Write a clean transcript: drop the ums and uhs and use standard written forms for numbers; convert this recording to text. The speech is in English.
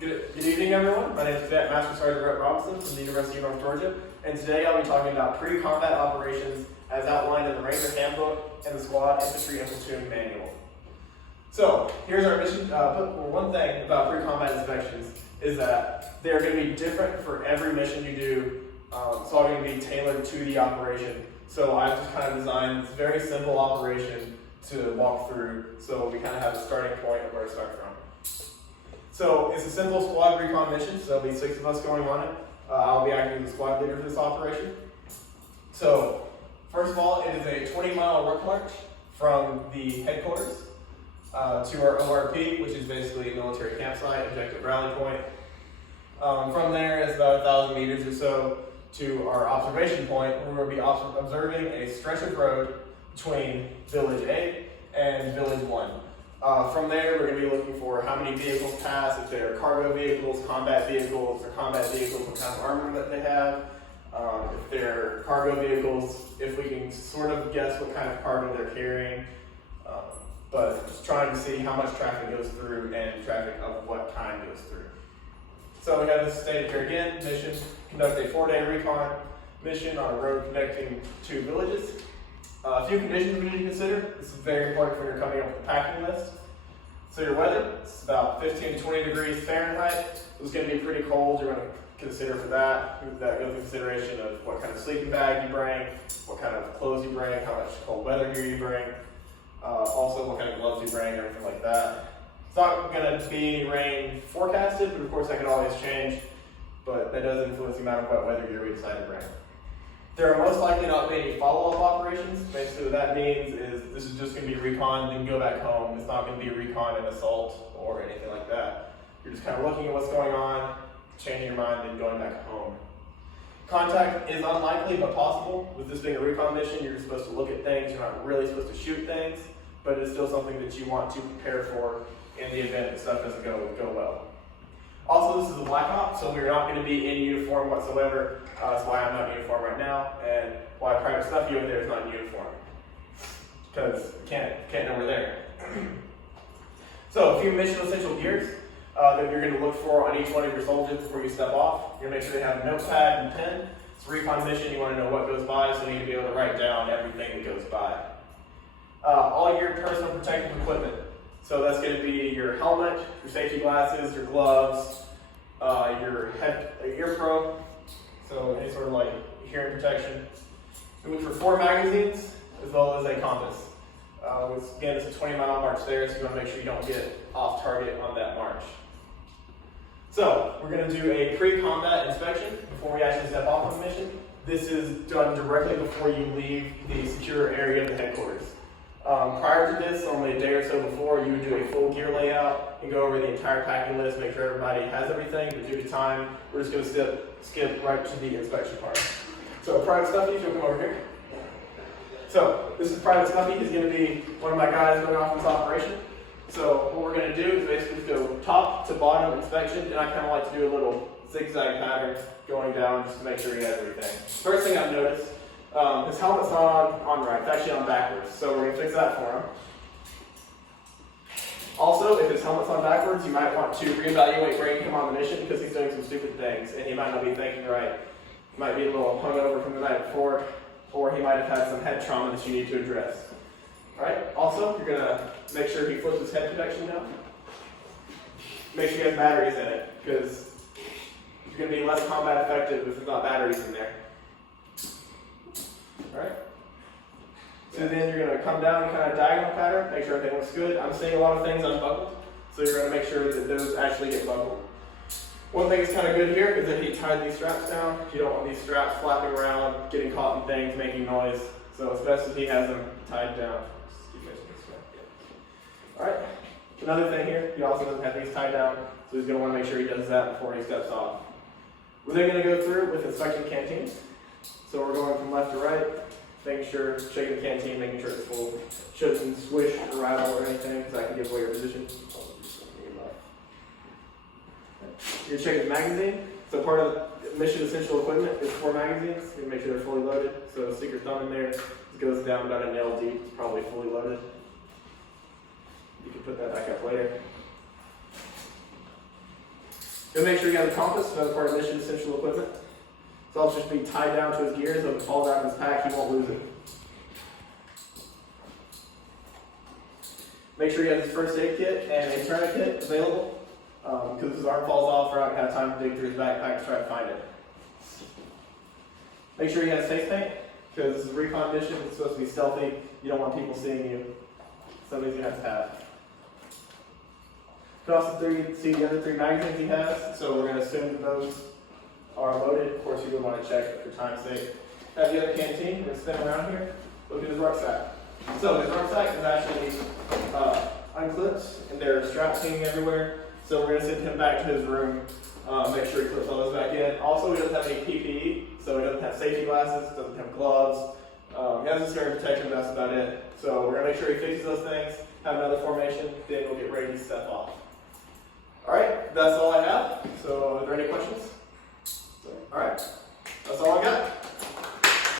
Good evening, everyone. My name is Cadet Master Sergeant Rhett Robinson from the University of North Georgia, and today I'll be talking about pre-combat operations as outlined in the Ranger Handbook and the Squad Infantry and Platoon Manual. So, here's our mission. One thing about pre-combat inspections is that they're going to be different for every mission you do. It's all going to be tailored to the operation. So I've just kind of designed this very simple operation to walk through, so we kind of have a starting point of where to start from. So it's a simple squad recon mission, so there'll be 6 of us going on it. I'll be acting as the squad leader for this operation. So, first of all, it is a 20-mile work march from the headquarters to our ORP, which is basically a military campsite, objective rally point. From there, it's about 1,000 meters or so to our observation point, where we'll be observing a stretch of road between Village A and Village 1. From there, we're going to be looking for how many vehicles pass, if they're cargo vehicles, combat vehicles, what kind of armor that they have. If they're cargo vehicles, if we can sort of guess what kind of cargo they're carrying. But just trying to see how much traffic goes through and traffic of what kind goes through. So we have this stated here again, mission, conduct a 4-day recon mission on a road connecting 2 villages. A few conditions we need to consider. This is very important when you're coming up with a packing list. So your weather, it's about 15 to 20 degrees Fahrenheit. It's going to be pretty cold. You're going to consider for that. That goes into consideration of what kind of sleeping bag you bring, what kind of clothes you bring, how much cold weather gear you bring, also what kind of gloves you bring, everything like that. It's not going to be any rain forecasted, but of course that can always change. But that does influence the amount of wet weather gear we decide to bring. There are most likely not going to be any follow-up operations. Basically what that means is this is just going to be recon, then go back home. It's not going to be recon and assault or anything like that. You're just kind of looking at what's going on, changing your mind, then going back home. Contact is unlikely but possible. With this being a recon mission, you're supposed to look at things. You're not really supposed to shoot things, but it's still something that you want to prepare for in the event that stuff doesn't go well. Also, this is a black op, so we're not going to be in uniform whatsoever. That's why I'm not in uniform right now, and why Private Stuffy over there is not in uniform. Because can't know we're there. So, a few mission essential gears that you're going to look for on each one of your soldiers before you step off. You're going to make sure they have a notepad and pen. It's a recon mission, you want to know what goes by, so you need to be able to write down everything that goes by. All your personal protective equipment. So that's going to be your helmet, your safety glasses, your gloves, your ear probe, so any sort of like hearing protection. We look for 4 magazines as well as a compass. Again, it's a 20-mile march there, so you want to make sure you don't get off target on that march. So we're going to do a pre-combat inspection before we actually step off on the mission. This is done directly before you leave the secure area of the headquarters. Prior to this, only a day or so before, you would do a full gear layout and go over the entire packing list, make sure everybody has everything, but due to time, we're just going to skip right to the inspection part. So Private Stuffy, if you'll come over here. So this is Private Stuffy. He's going to be one of my guys going off this operation. So what we're going to do is basically go top to bottom inspection, and I kind of like to do a little zigzag pattern going down just to make sure he has everything. First thing I've noticed, his helmet's not on right, it's actually on backwards, so we're going to fix that for him. Also, if his helmet's on backwards, you might want to reevaluate bringing him on the mission because he's doing some stupid things and he might not be thinking right. He might be a little hungover from the night before, or he might have had some head trauma that you need to address. Alright, also, you're going to make sure he flips his head protection down. Make sure he has batteries in it, because it's going to be less combat effective if there's not batteries in there. Alright? So then you're going to come down and kind of diagonal pattern, make sure everything looks good. I'm seeing a lot of things unbuckled, so you're going to make sure that those actually get buckled. One thing that's kind of good here is that he tied these straps down. You don't want these straps flapping around, getting caught in things, making noise. So it's best if he has them tied down. Alright, another thing here, he also doesn't have these tied down, so he's going to want to make sure he does that before he steps off. We're then going to go through with inspecting the canteen. So we're going from left to right, making sure, checking the canteen, making sure it's full. Shouldn't swish or rattle or anything, because that can give away your position. You're checking the magazine. So part of the mission essential equipment is 4 magazines. You can make sure they're fully loaded. So stick your thumb in there. It goes down about a nail deep. It's probably fully loaded. You can put that back up later. Then make sure you have a compass, another part of mission essential equipment. So I'll just be tied down to his gear, so if it falls out of his pack, he won't lose it. Make sure he has his first aid kit and a tourniquet available, because if his arm falls off, we're not going to have time to dig through his backpack to try to find it. Make sure he has face paint, because this is a recon mission, it's supposed to be stealthy. You don't want people seeing you. Somebody's going to have. You can also see the other 3 magazines he has, so we're going to assume that those are loaded. Of course, you would want to check for time's sake. Have the other canteen, we're going to spin around here. Look at his rucksack. So his rucksack is actually unclipped, and there are straps hanging everywhere. So we're going to send him back to his room, make sure he clips all those back in. Also, he doesn't have any PPE, so he doesn't have safety glasses, doesn't have gloves. He has his hair protection, that's about it. So we're going to make sure he fixes those things, have another formation, then we'll get ready to step off. All right, that's all I have. So are there any questions?